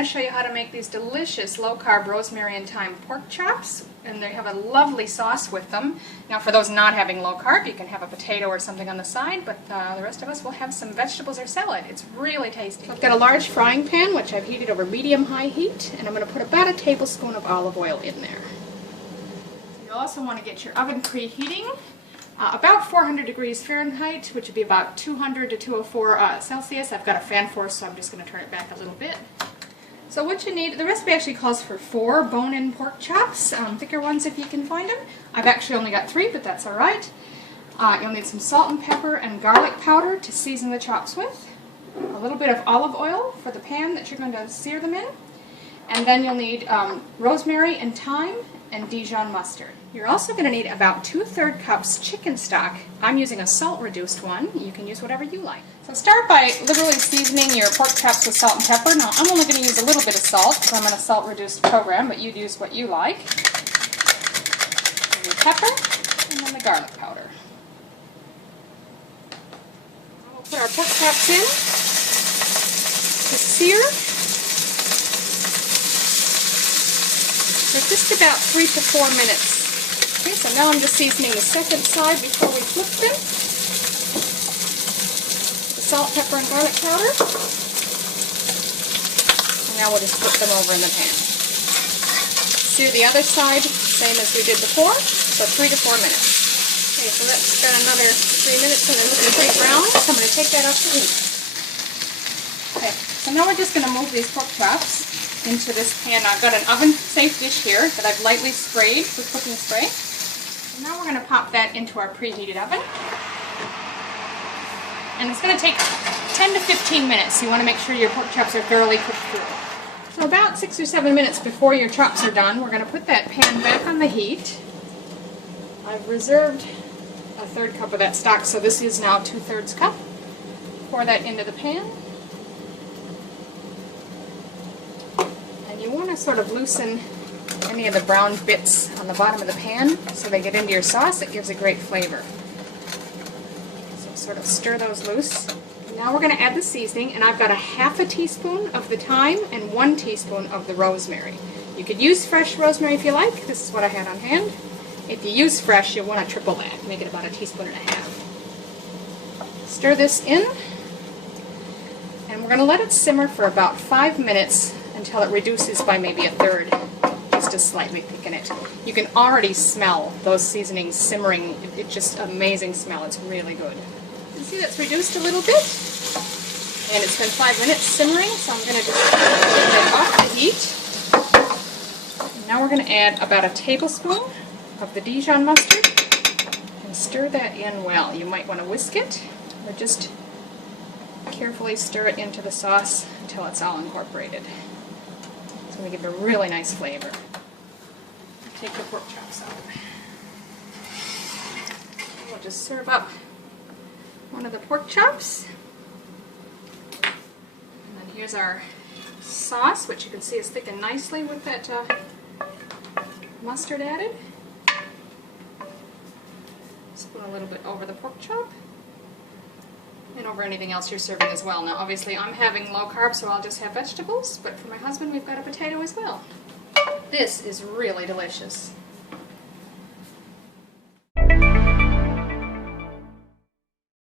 going to show you how to make these delicious low-carb rosemary and thyme pork chops, and they have a lovely sauce with them. Now for those not having low-carb, you can have a potato or something on the side, but the rest of us will have some vegetables or salad. It's really tasty. So I've got a large frying pan, which I've heated over medium-high heat, and I'm going to put about a tablespoon of olive oil in there. So you'll also want to get your oven preheating. About 400 degrees Fahrenheit, which would be about 200 to 204 Celsius. I've got a fan force, so I'm just going to turn it back a little bit. So what you need, the recipe actually calls for 4 bone-in pork chops, thicker ones if you can find them. I've actually only got 3, but that's alright. You'll need some salt and pepper and garlic powder to season the chops with. A little bit of olive oil for the pan that you're going to sear them in. And then you'll need rosemary and thyme and Dijon mustard. You're also going to need about 2/3 cups chicken stock. I'm using a salt-reduced one. You can use whatever you like. So start by liberally seasoning your pork chops with salt and pepper. Now I'm only going to use a little bit of salt because I'm in a salt-reduced program, but you'd use what you like. And your pepper, and then the garlic powder. We'll put our pork chops in to sear for just about 3 to 4 minutes. Okay, so now I'm just seasoning the second side before we flip them. The salt, pepper, and garlic powder. And now we'll just flip them over in the pan. Sear the other side, same as we did before, so 3 to 4 minutes. Okay, so that's got another 3 minutes and they're looking pretty brown, so I'm going to take that off the heat. Okay, so now we're just going to move these pork chops into this pan. I've got an oven-safe dish here that I've lightly sprayed with cooking spray. And now we're going to pop that into our preheated oven. And it's going to take 10 to 15 minutes. You want to make sure your pork chops are thoroughly cooked through. So about 6 or 7 minutes before your chops are done, we're going to put that pan back on the heat. I've reserved a 1/3 cup of that stock, so this is now 2/3 cup. Pour that into the pan. You want to sort of loosen any of the brown bits on the bottom of the pan so they get into your sauce. It gives a great flavor. So sort of stir those loose. Now we're going to add the seasoning, and I've got a 1/2 teaspoon of the thyme and 1 teaspoon of the rosemary. You could use fresh rosemary if you like. This is what I had on hand. If you use fresh, you'll want to triple that. Make it about 1.5 teaspoons. Stir this in, and we're going to let it simmer for about 5 minutes until it reduces by maybe 1/3, just to slightly thicken it. You can already smell those seasonings simmering. It's just amazing smell. It's really good. You can see that's reduced a little bit, and it's been 5 minutes simmering, so I'm going to just take that off the heat. And now we're going to add about 1 tablespoon of the Dijon mustard and stir that in well. You might want to whisk it, or just carefully stir it into the sauce until it's all incorporated. It's going to give it a really nice flavor. Take the pork chops out. We'll just serve up one of the pork chops. And then here's our sauce, which you can see is thickened nicely with that mustard added. Spoon a little bit over the pork chop. And over anything else you're serving as well. Now obviously I'm having low carb, so I'll just have vegetables, but for my husband we've got a potato as well. This is really delicious.